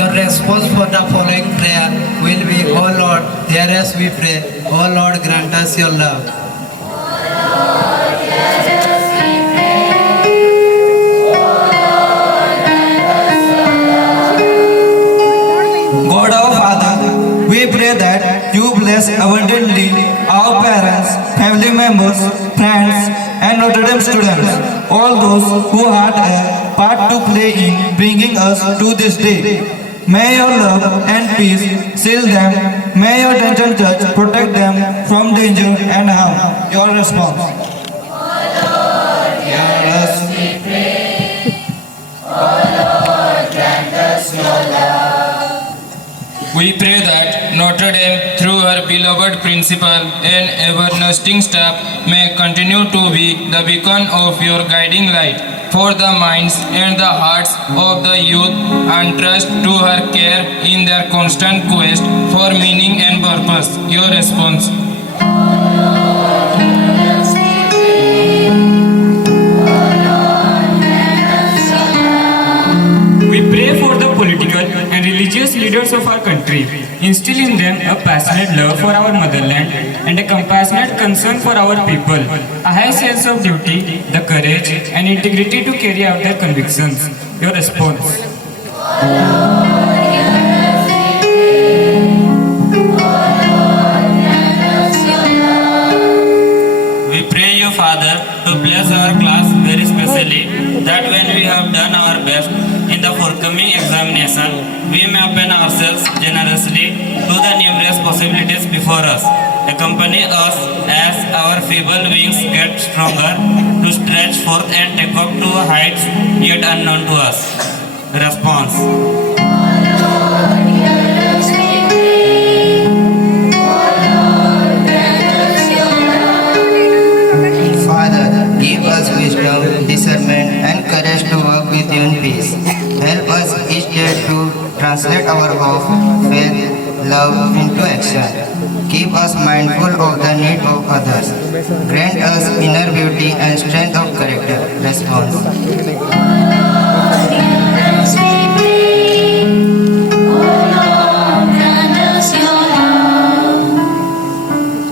Your response for the following prayer will be, O Lord, hear us we pray. O Lord, grant us your love. God our Father, we pray that you bless abundantly our parents, family members, friends, and Notre Dame students, all those who had a part to play in bringing us to this day. May your love and peace seal them. May your gentle touch protect them from danger and harm. Your response. We pray that Notre Dame, through her beloved principal and everlasting staff, may continue to be the beacon of your guiding light for the minds and the hearts of the youth, and trust to her care in their constant quest for meaning and purpose. Your response. We pray for the political and religious leaders of our country. Instill in them a passionate love for our motherland and a compassionate concern for our people, a high sense of duty, the courage and integrity to carry out their convictions. Your response. We pray you, Father, to bless our class very specially, that when we have done our best in the forthcoming examination, we may open ourselves generously to the numerous possibilities before us. Accompany us as our feeble wings get stronger to stretch forth and take up to heights yet unknown to us. Response. Father, give us wisdom, discernment, and courage to work with you in peace. Help us each day to translate our hope, faith, love into action. Keep us mindful of the need of others. Grant us inner beauty and strength of character. Response.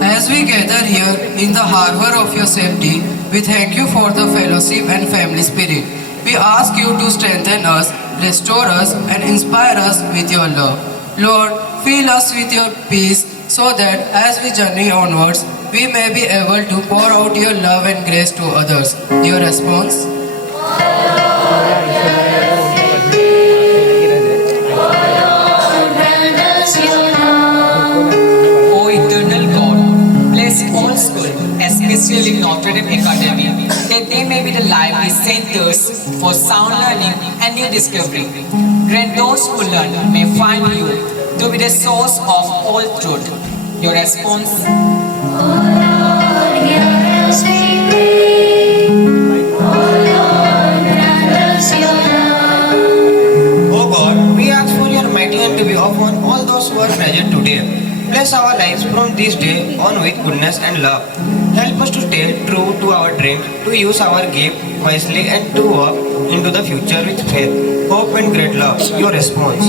As we gather here in the harbor of your safety, we thank you for the fellowship and family spirit. We ask you to strengthen us, restore us, and inspire us with your love. Lord, fill us with your peace so that as we journey onwards, we may be able to pour out your love and grace to others. Your response? O eternal God, bless all schools, especially Notre Dame Academy, that they may be the lively centers for sound learning and new discovery. Grant those who learn may find you to be the source of all truth. Your response? O God, we ask for your mighty hand to be upon all those who are present today. Bless our lives from this day on with goodness and love. Help us to stay true to our dreams, to use our gift wisely, and to walk into the future with faith, hope, and great love. Your response.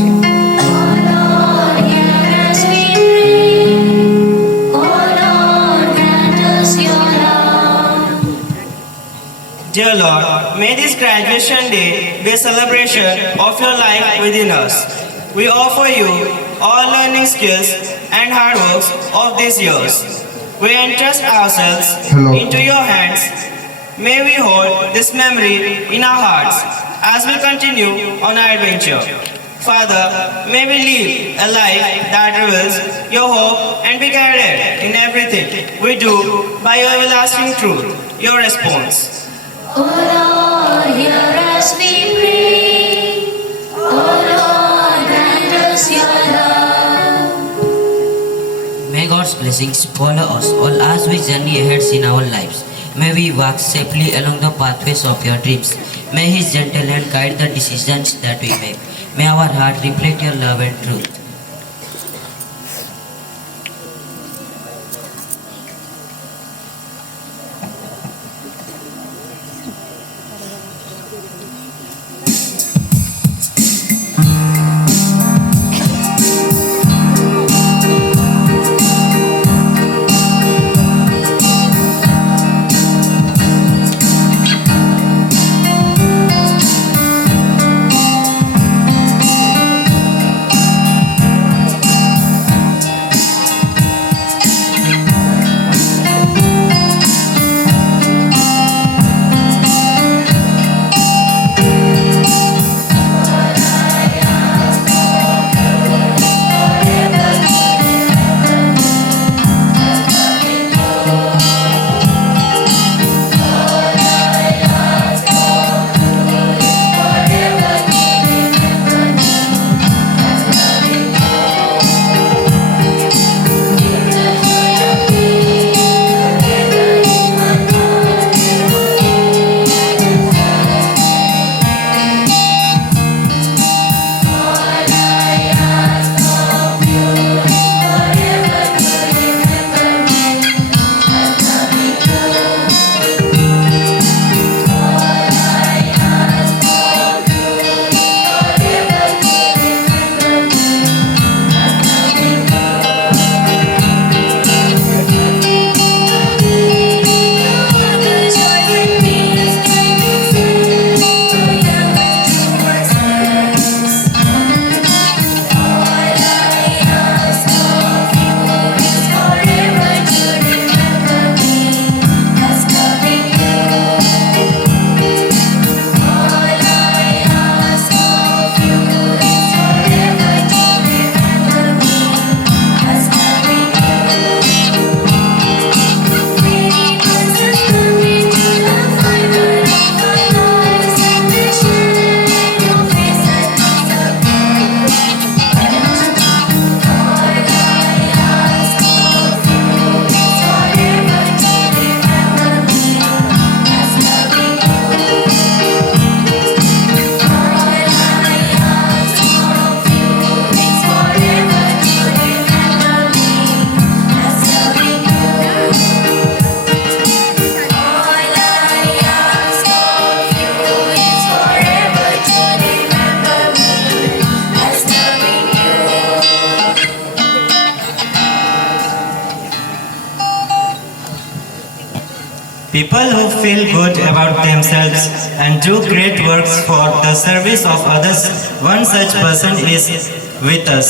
Dear Lord, may this graduation day be a celebration of your life within us. We offer you all learning skills and hard works of these years. We entrust ourselves into your hands. May we hold this memory in our hearts as we continue on our adventure. Father, may we live a life that reveals your hope and be guided in everything we do by your everlasting truth. Your response. O Lord, hear us we pray. O Lord, grant us your love. May God's blessings follow us all as we journey ahead in our lives. May we walk safely along the pathways of your dreams. May His gentle hand guide the decisions that we make. May our heart reflect your love and truth. People who feel good about themselves and do great works for the service of others. One such person is with us.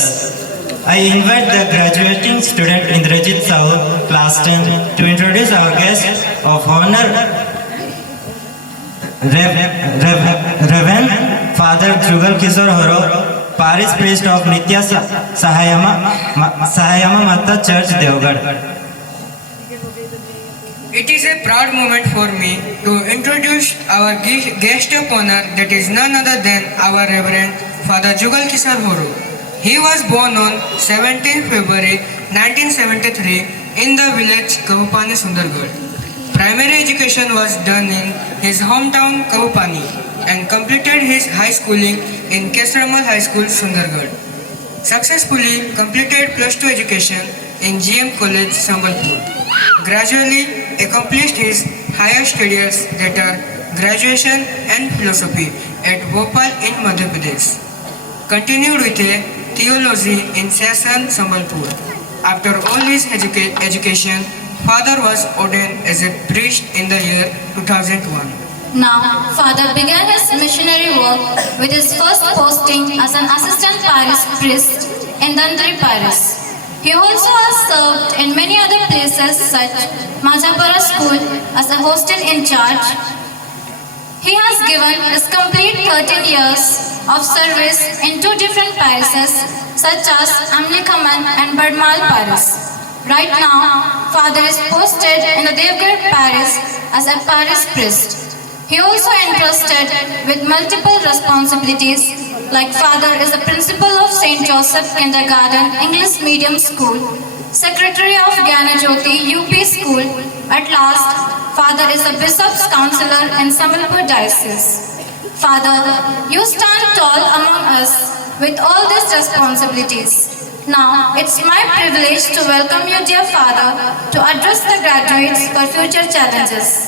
I invite the graduating student Indrajit Sahu, class 10, to introduce our guest of honor, Reverend Father Jugal Kishore Horo, Parish Priest of Nitya Sahayama Mata Church, Devgarh. It is a proud moment for me to introduce our guest of honor, that is none other than our Reverend Father Jugal Kishore Horo. He was born on 17 February 1973 in the village Kahupani, Sundargarh. Primary education was done in his hometown Kahupani and completed his high schooling in Kesramal High School, Sundargarh. Successfully completed plus 2 education in GM College, Sambalpur. Gradually accomplished his higher studies, that are graduation and philosophy at Bhopal in Madhya Pradesh. Continued with a theology in Sassan, Sambalpur. After all his education, Father was ordained as a priest in the year 2001. Now, Father began his missionary work with his first posting as an assistant parish priest in Dandri Parish. He also has served in many other places such Majapara School as a hostel in charge. He has given his complete 13 years of service in 2 different parishes such as Amlikaman and Badmal Parish. Right now, Father is posted in the Devgarh Parish as a parish priest. He also entrusted with multiple responsibilities, like Father is the principal of St. Joseph Kindergarten English Medium School, Secretary of Gyana Jyoti UP School. At last, Father is the Bishop's Counselor in Sambalpur Diocese. Father, you stand tall among us with all these responsibilities. Now, it's my privilege to welcome you, dear Father, to address the graduates for future challenges.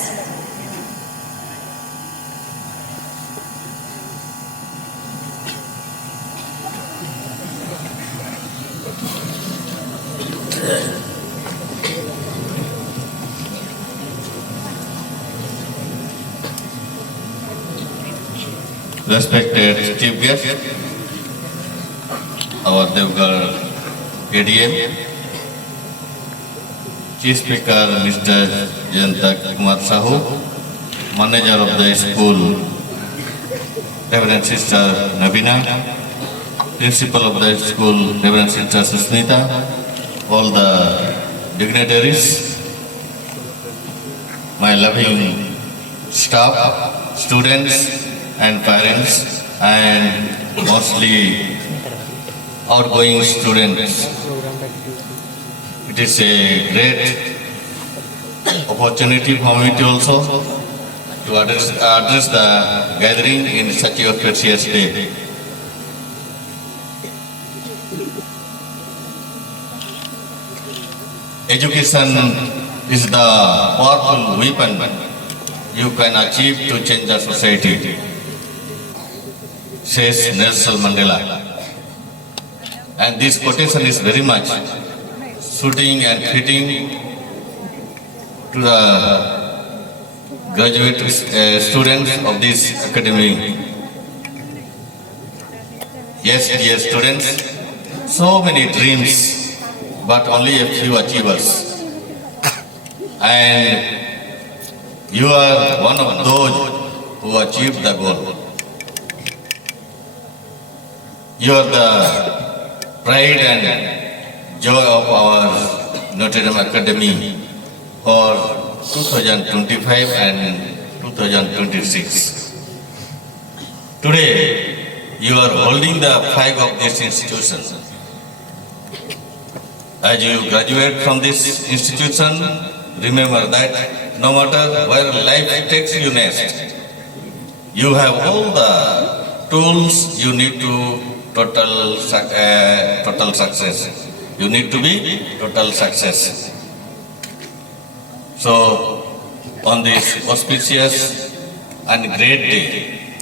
Respected Chief Guest, our Devgarh ADM, Chief Speaker Mr. Jayanta Kumar Sahu, Manager of the school, Reverend Sister Nabina, Principal of the school, Reverend Sister Susmita, all the dignitaries, my loving staff, students, and parents, and mostly outgoing students. It is a great opportunity for me to also to address the gathering in such a precious day. Education is the powerful weapon you can achieve to change the society, says Nelson Mandela. And this quotation is very much suiting and fitting to the graduate students of this academy. Yes, dear students, so many dreams, but only a few achievers. And you are one of those who achieved the goal. You are the pride and joy of our Notre Dame Academy for 2025 and 2026. Today, you are holding the flag of this institution. As you graduate from this institution, remember that no matter where life takes you next, you have all the tools you need to total success. You need to be total success. So, on this auspicious and great day,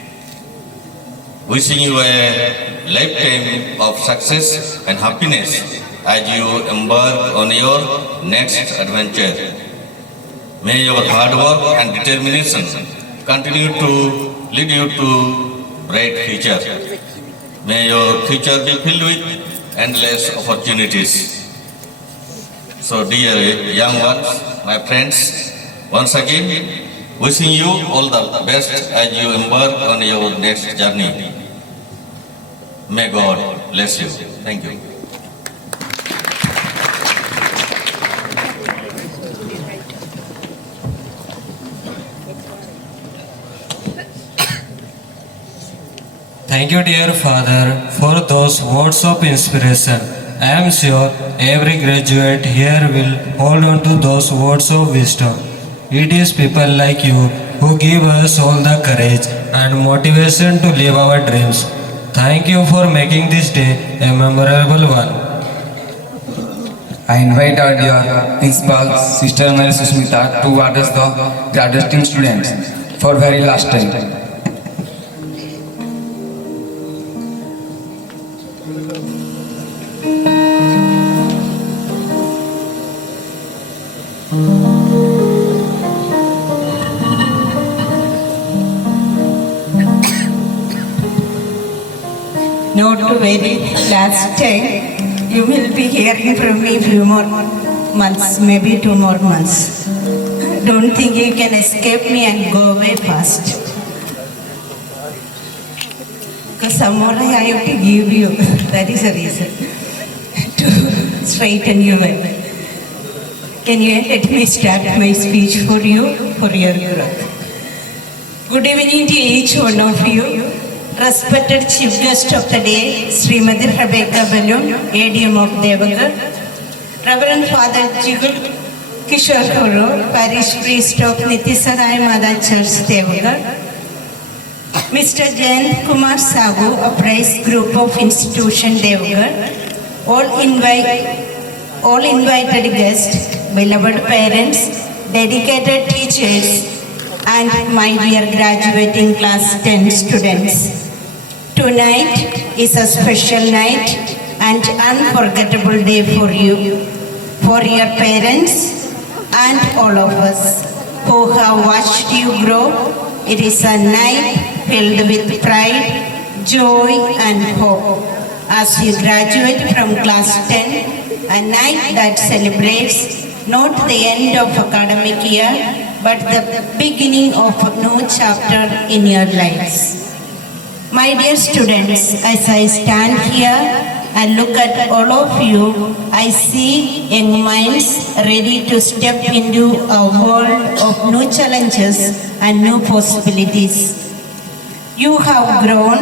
wishing you a lifetime of success and happiness as you embark on your next adventure. May your hard work and determination continue to lead you to bright future. May your future be filled with endless opportunities. So dear young ones, my friends, once again wishing you all the best as you embark on your next journey. May God bless you. Thank you. Thank you, dear Father, for those words of inspiration. I am sure every graduate here will hold on to those words of wisdom. It is people like you who give us all the courage and motivation to live our dreams. Thank you for making this day a memorable one. I invite our dear principal, Sister Mary Susmita, to address the graduating students for very last time. Not to very last time, you will be hearing from me few more months, maybe 2 more months. Don't think you can escape me and go away fast. Because some more I have to give you, that is the reason, to straighten you well. Can you let me start my speech for you, for your growth? Good evening to each one of you. Respected Chief Guest of the Day, Srimati Rebecca Balloon, ADM of Devagar, Reverend Father Jugal Kishore Horo, Parish Priest of Nitisarai Mother Church, Devagar, Mr. Jayant Kumar Sabu, of Price Group of Institution, Devagar, all invited guests, beloved parents, dedicated teachers, and my dear graduating class 10 students. Tonight is a special night and unforgettable day for you, for your parents and all of us who have watched you grow. It is a night filled with pride, joy and hope. As you graduate from class 10, a night that celebrates not the end of academic year, but the beginning of a new chapter in your lives. My dear students, as I stand here and look at all of you, I see young minds ready to step into a world of new challenges and new possibilities. You have grown,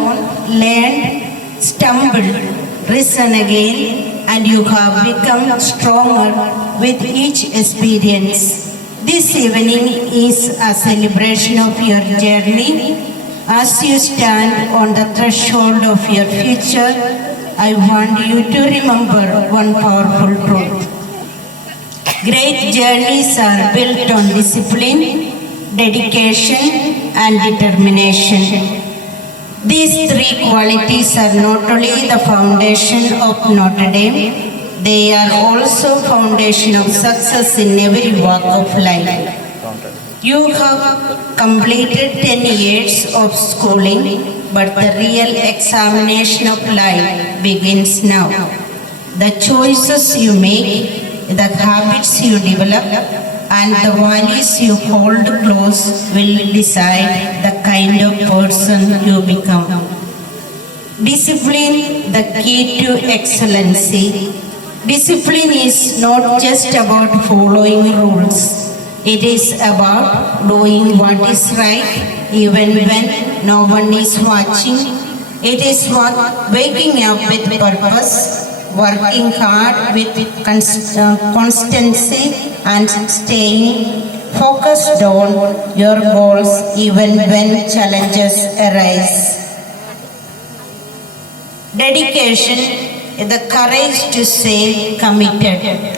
learned, stumbled, risen again, and you have become stronger with each experience. This evening is a celebration of your journey. As you stand on the threshold of your future, I want you to remember one powerful truth. Great journeys are built on discipline, dedication, and determination. These three qualities are not only the foundation of Notre Dame, they are also foundation of success in every walk of life. You have completed 10 years of schooling, but the real examination of life begins now. The choices you make, the habits you develop, and the values you hold close will decide the kind of person you become. Discipline, the key to excellency. Discipline is not just about following rules. It is about doing what is right even when no one is watching. It is waking up with purpose, working hard with constancy, and staying focused on your goals even when challenges arise. Dedication is the courage to stay committed.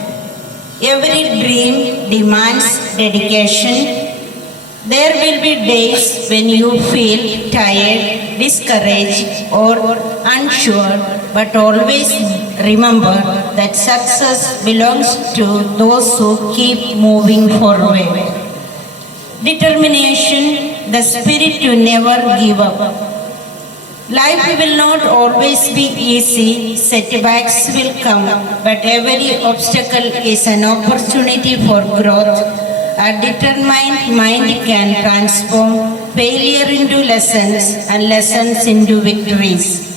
Every dream demands dedication. There will be days when you feel tired, discouraged, or unsure, but always remember that success belongs to those who keep moving forward. determination, the spirit to never give up. Life will not always be easy, setbacks will come, but every obstacle is an opportunity for growth. A determined mind can transform failure into lessons and lessons into victories.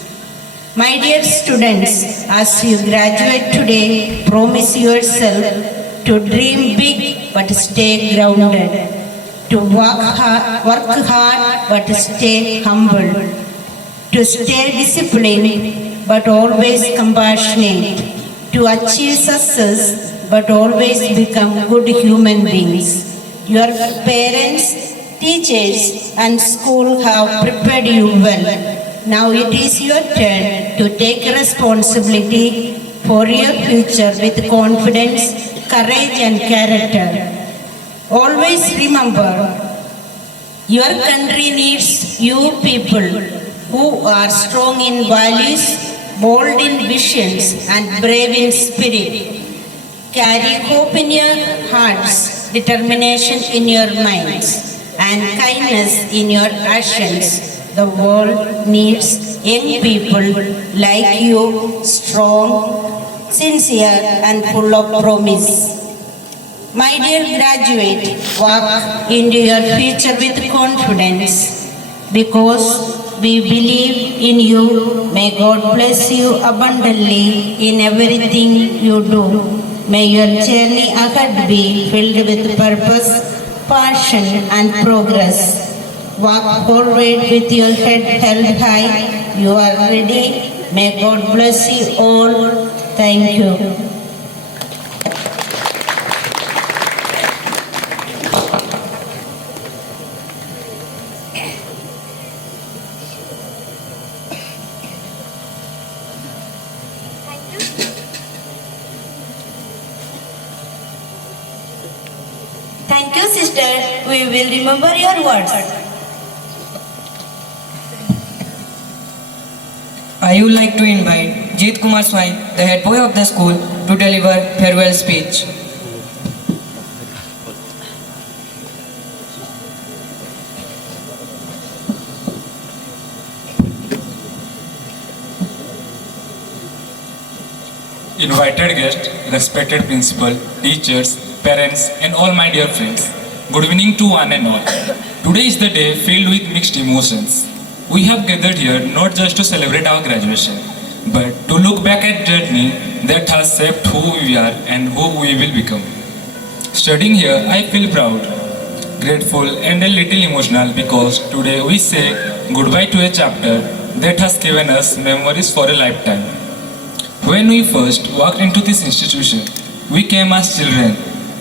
My dear students, as you graduate today, promise yourself to dream big but stay grounded, to work hard but stay humble, to stay disciplined but always compassionate, to achieve success but always become good human beings. Your parents, teachers and school have prepared you well. Now it is your turn to take responsibility for your future with confidence, courage and character. Always remember, your country needs you people who are strong in values, bold in visions and brave in spirit. Carry hope in your hearts, determination in your minds and kindness in your actions. The world needs young people like you, strong, sincere and full of promise. My dear graduate, walk into your future with confidence because we believe in you. May God bless you abundantly in everything you do. May your journey ahead be filled with purpose, passion and progress. Walk forward with your head held high. You are ready. May God bless you all. Thank you. Thank you, sister. We will remember your words. I would like to invite Jeet Kumar Swai, the head boy of the school, to deliver farewell speech. Invited guests, respected principal, teachers, parents and all my dear friends. Good evening to one and all. Today is the day filled with mixed emotions. We have gathered here not just to celebrate our graduation, but to look back at the journey that has shaped who we are and who we will become. Studying here, I feel proud, grateful and a little emotional because today we say goodbye to a chapter that has given us memories for a lifetime. When we first walked into this institution, we came as children,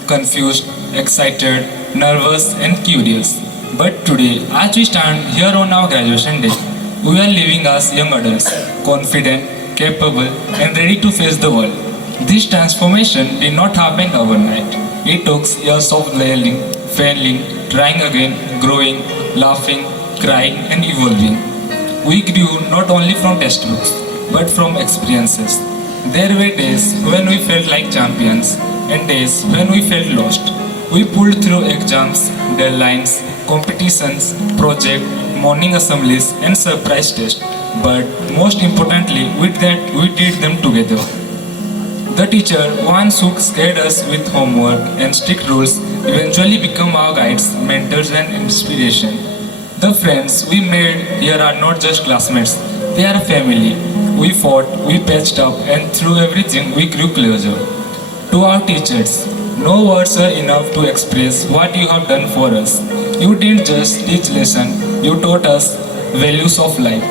confused, excited, nervous and curious. But today, as we stand here on our graduation day, we are living as young adults, confident, capable and ready to face the world. This transformation did not happen overnight. It took years of learning, failing, trying again, growing, laughing, crying and evolving. We grew not only from textbooks, but from experiences. There were days when we felt like champions and days when we felt lost. We pulled through exams, deadlines, competitions, projects, morning assemblies and surprise tests. But most importantly, we did them together. The teacher once who scared us with homework and strict rules eventually become our guides, mentors and inspiration. The friends we made here are not just classmates, they are a family. We fought, we patched up and through everything we grew closer. To our teachers, no words are enough to express what you have done for us. You didn't just teach lesson, you taught us values of life.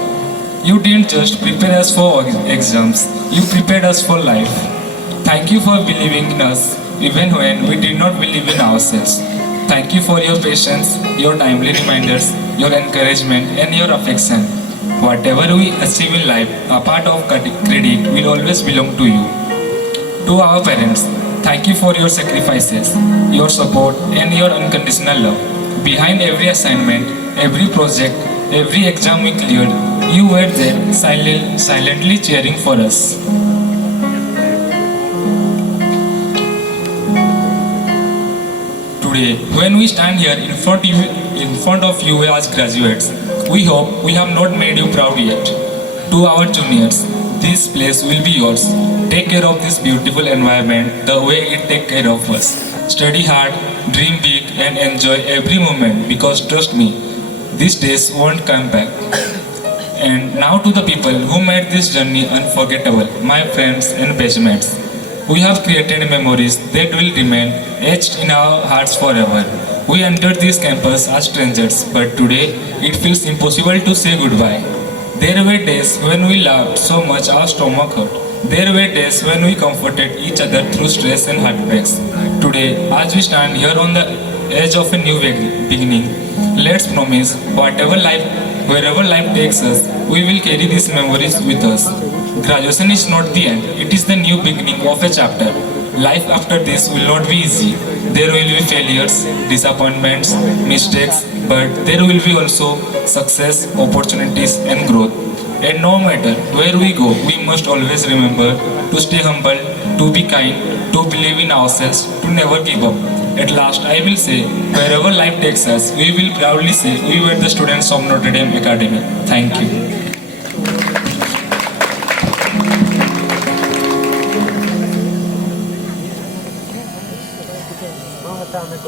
You didn't just prepare us for exams, you prepared us for life. Thank you for believing in us even when we did not believe in ourselves. Thank you for your patience, your timely reminders, your encouragement and your affection. Whatever we achieve in life, a part of credit will always belong to you. To our parents, thank you for your sacrifices, your support and your unconditional love. Behind every assignment, every project, every exam we cleared, you were there silently cheering for us. Today, when we stand here in front of you as graduates, we hope we have not made you proud yet. To our juniors, this place will be yours. Take care of this beautiful environment the way it takes care of us. Study hard, dream big, and enjoy every moment because trust me, these days won't come back. And now to the people who made this journey unforgettable, my friends and batchmates. We have created memories that will remain etched in our hearts forever. We entered this campus as strangers, but today it feels impossible to say goodbye. There were days when we laughed so much our stomach hurt. There were days when we comforted each other through stress and heartbreaks. Today, as we stand here on the edge of a new beginning, let's promise wherever life takes us, we will carry these memories with us. Graduation is not the end, it is the new beginning of a chapter. Life after this will not be easy. There will be failures, disappointments, mistakes, but there will be also success, opportunities and growth. And no matter where we go, we must always remember to stay humble, to be kind, to believe in ourselves, to never give up. At last, I will say, wherever life takes us, we will proudly say we were the students of Notre Dame Academy. Thank you.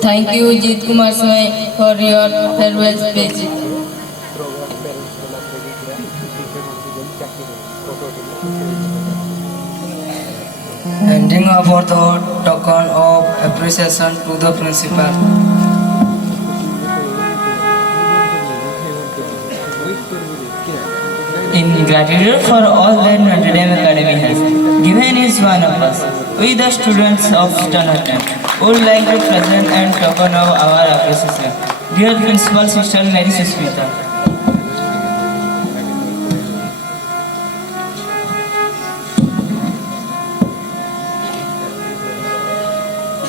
Thank you, Jeet Kumar Swai, for your farewell speech. Handing over the token of appreciation to the principal. In gratitude for all that Notre Dame Academy has given each one of us, we the students of Stanton would like to present and token of our appreciation. Dear Principal Sister Mary Susmita,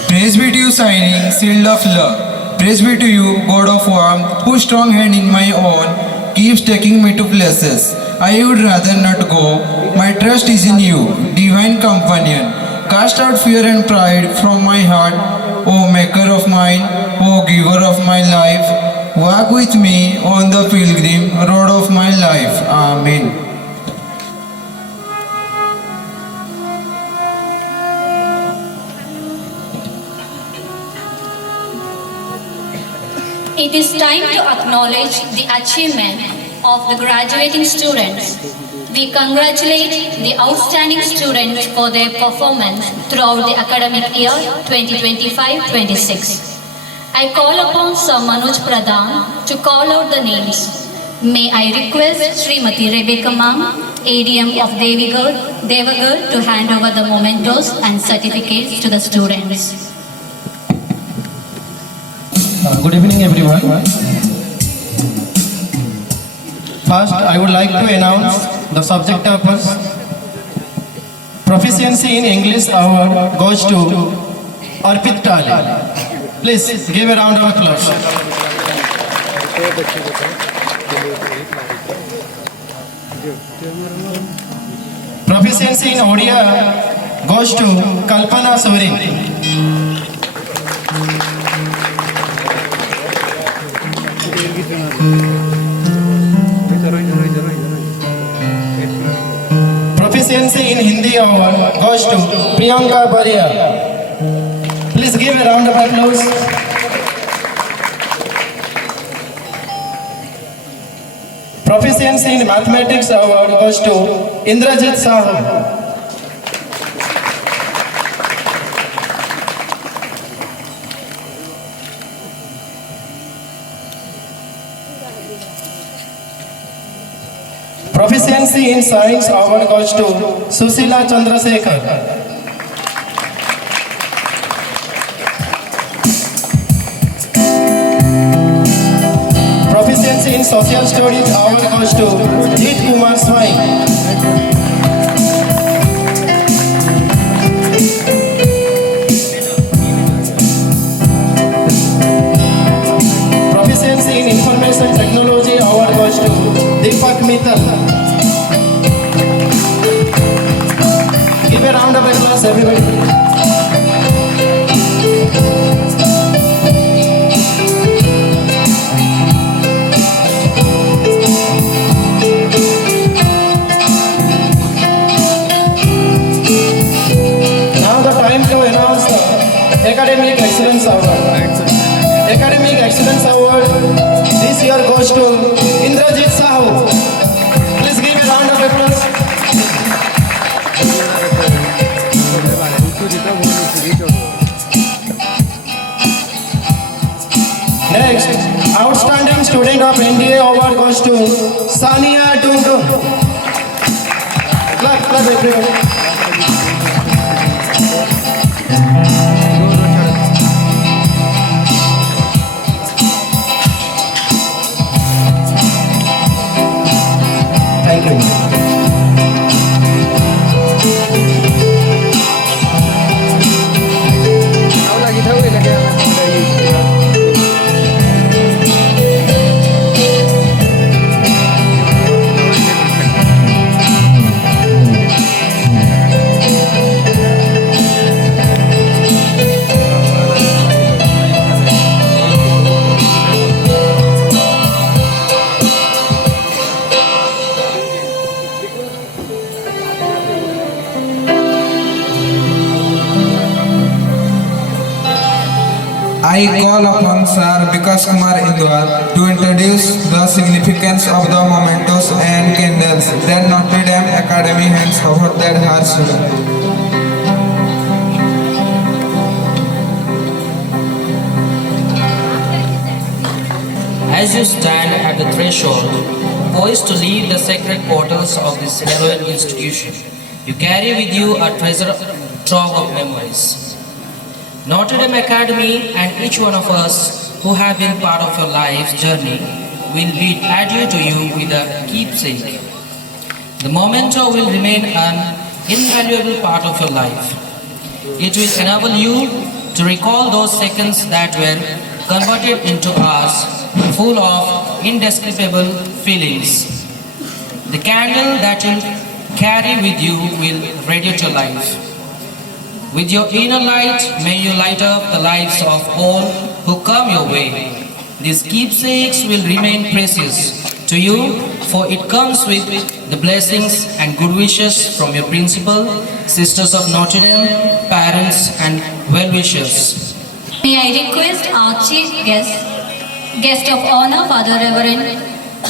Praise be to you, shining shield of love. Praise be to you, God of warmth, whose strong hand in my own keeps taking me to places I would rather not go. My trust is in you, divine companion. Cast out fear and pride from my heart, O maker of mine, O giver of my life. Walk with me on the pilgrim road of my life. Amen. It is time to acknowledge the achievement of the graduating students. We congratulate the outstanding students for their performance throughout the academic year 2025-26. I call upon Sir Manoj Pradhan to call out the names. May I request Srimati Rebecca Ma'am, ADM of Devagar, to hand over the mementos and certificates to the students. Good evening, everyone. First, I would like to announce the subject topics. Proficiency in English award goes to Arpit Tali. Please give a round of applause. Proficiency in Odia goes to Kalpana Suri. Proficiency in Hindi award goes to Priyanka Baria. Please give a round of applause. Proficiency in mathematics award goes to Indrajit Sahu. Proficiency in Science award goes to Susila Chandrasekhar. Proficiency in Social Studies award goes to Jeet Kumar Swai. Proficiency in Information Technology award goes to Deepak Mittal. Give a round of applause, everybody. Academic Excellence Award. Academic Excellence Award this year goes to Indrajit Sahu. Please give a round of applause. Next, Outstanding Student of NDA Award goes to Sania Tungtung. Clap everyone. Thank you. I call upon Sir Vikas Kumar Indwar to introduce the significance of the mementos and candles that Notre Dame Academy hands over that her students. As you stand at the threshold, poised to leave the sacred portals of this relevant institution, you carry with you a treasure trove of memories. Notre Dame Academy and each one of us who have been part of your life's journey will bid adieu to you with a keepsake. The memento will remain an invaluable part of your life. It will enable you to recall those seconds that were converted into hours full of indescribable feelings. The candle that you'll carry with you will radiate your life. With your inner light, may you light up the lives of all who come your way. These keepsakes will remain precious to you, for it comes with the blessings and good wishes from your principal, sisters of Notre Dame, parents and well-wishers. May I request our chief guest of honor, Father Reverend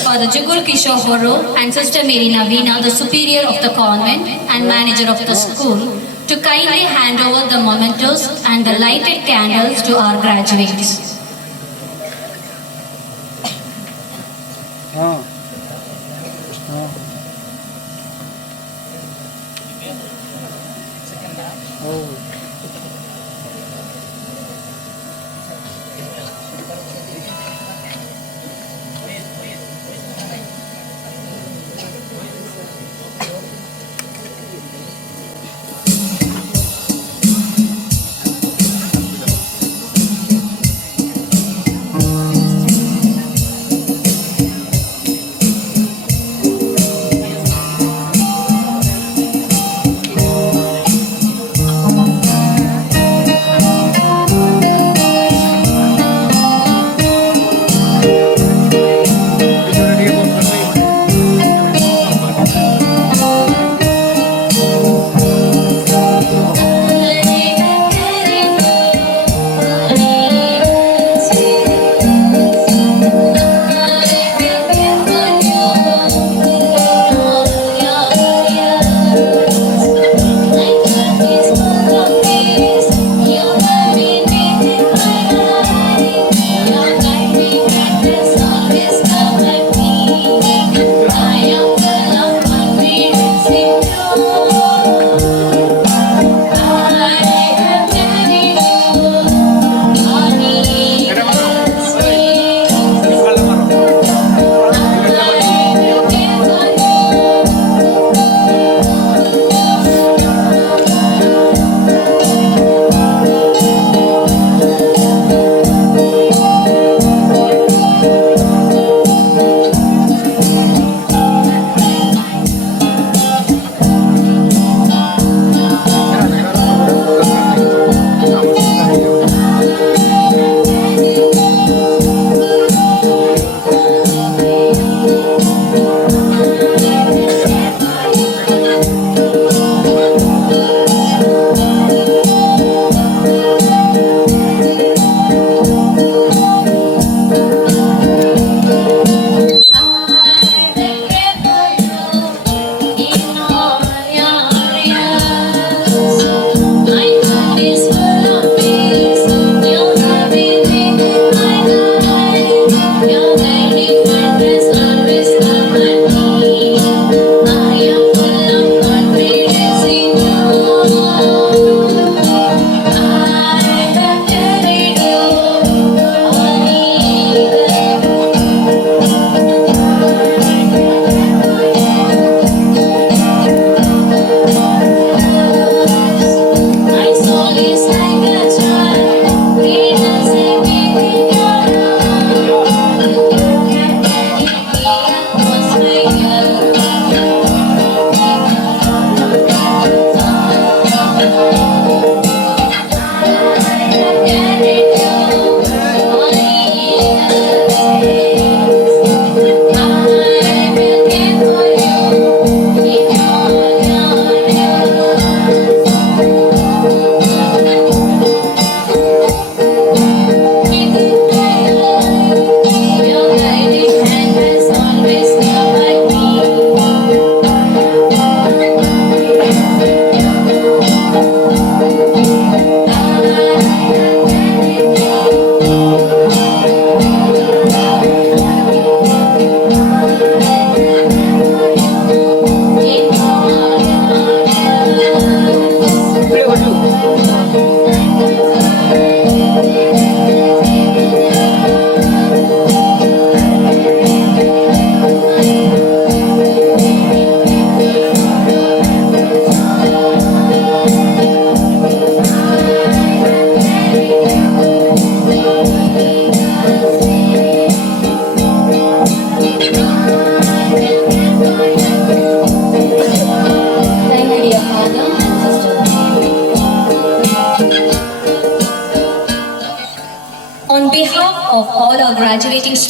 Father Jugal Kishore Horo and Sister Mary Navina, the superior of the convent and manager of the school, to kindly hand over the mementos and the lighted candles to our graduates.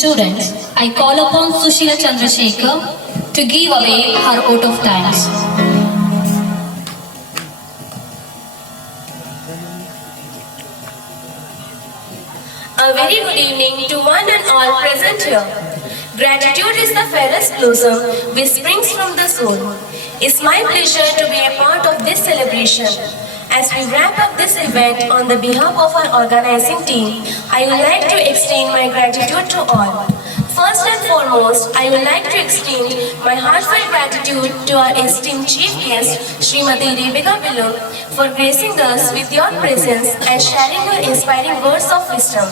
Students, I call upon Sushila Chandrasekhar to give away her vote of thanks. A very good evening to one and all present here. Gratitude is the fairest blossom which springs from the soul. It's my pleasure to be a part of this celebration. As we wrap up this event on the behalf of our organizing team, I would like to extend my gratitude to all. First and foremost, I would like to extend my heartfelt gratitude to our esteemed chief guest, Srimati Rebecca Bilum, for gracing us with your presence and sharing your inspiring words of wisdom.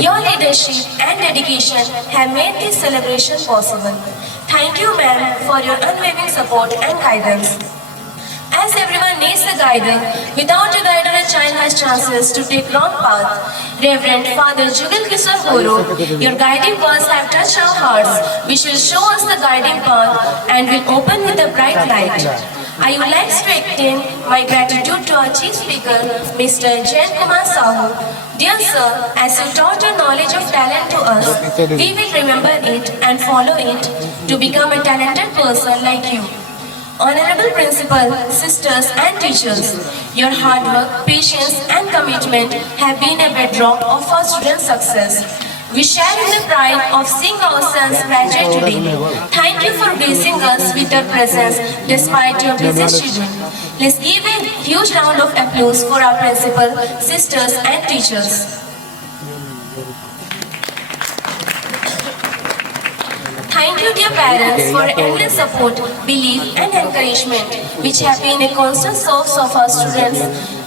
Your leadership and dedication have made this celebration possible. Thank you, ma'am, for your unwavering support and guidance. As everyone needs a guider, without a guider a child has chances to take wrong path. Reverend Father Jugal Kishore Guru, your guiding words have touched our hearts, which will show us the guiding path and will open with a bright light. I would like to extend my gratitude to our Chief Speaker, Mr. Jain Kumar Sahu. Dear Sir, as you taught your knowledge of talent to us, we will remember it and follow it to become a talented person like you. Honorable Principal, sisters and teachers, your hard work, patience and commitment have been a bedrock of our students' success. We share in the pride of seeing our sons graduate today. Thank you for gracing us with your presence despite your busy schedule. Let's give a huge round of applause for our principal, sisters and teachers. Thank you, dear parents, for endless support, belief, and encouragement, which have been a constant source of our students.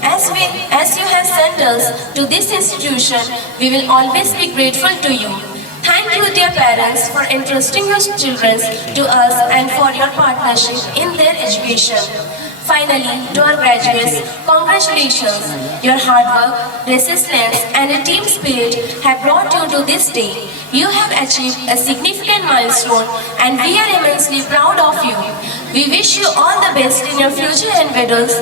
As you have sent us to this institution, we will always be grateful to you. Thank you, dear parents, for entrusting your children to us and for your partnership in their education. Finally, to our graduates, congratulations. Your hard work, resilience, and a team spirit have brought you to this day. You have achieved a significant milestone, and we are immensely proud of you. We wish you all the best in your future endeavors.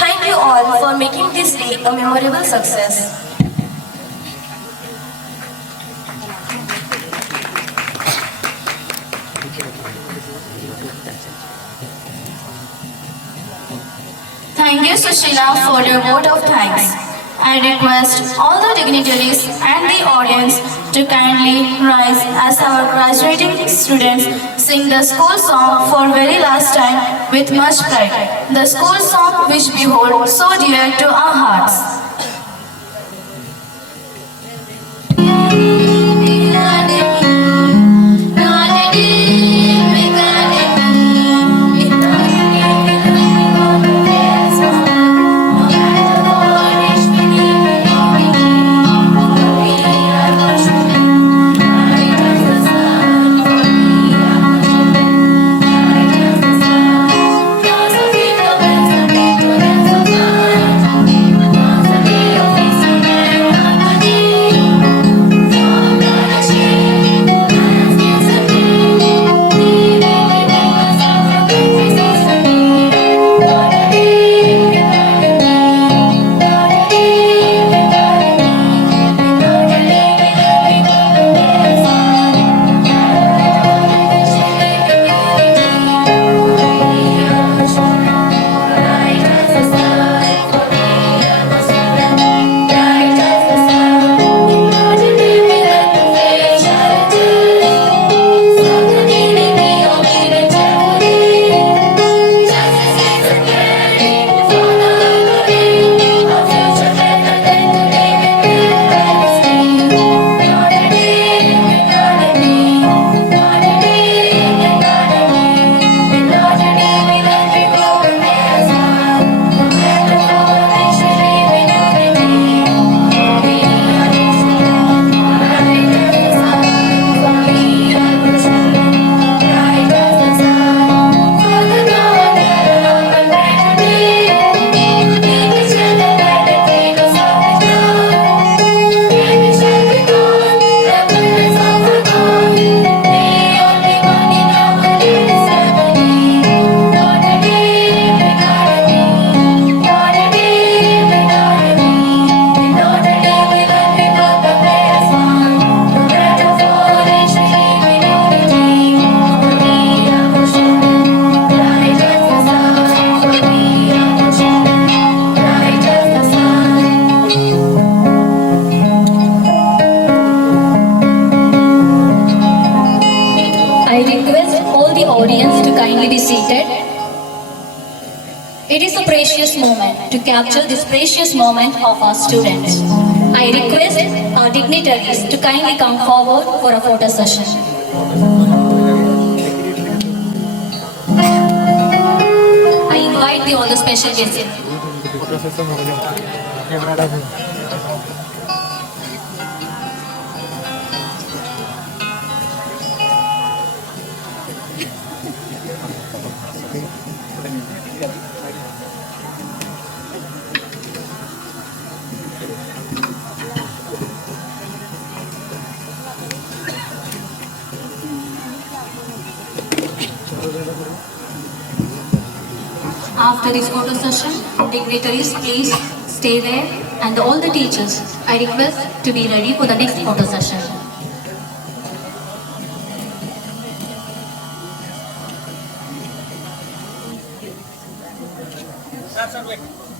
Thank you all for making this day a memorable success. Thank you, Sushila, for your vote of thanks. I request all the dignitaries and the audience to kindly rise as our graduating students sing the school song for very last time with much pride. The school song which we hold so dear to our hearts. Thank you. It is a precious moment to capture this precious moment of our students. I request our dignitaries to kindly come forward for a photo session. I invite all the special guests. After this photo session, dignitaries please stay there, and all the teachers I request to be ready for the next photo session. Sir, wait.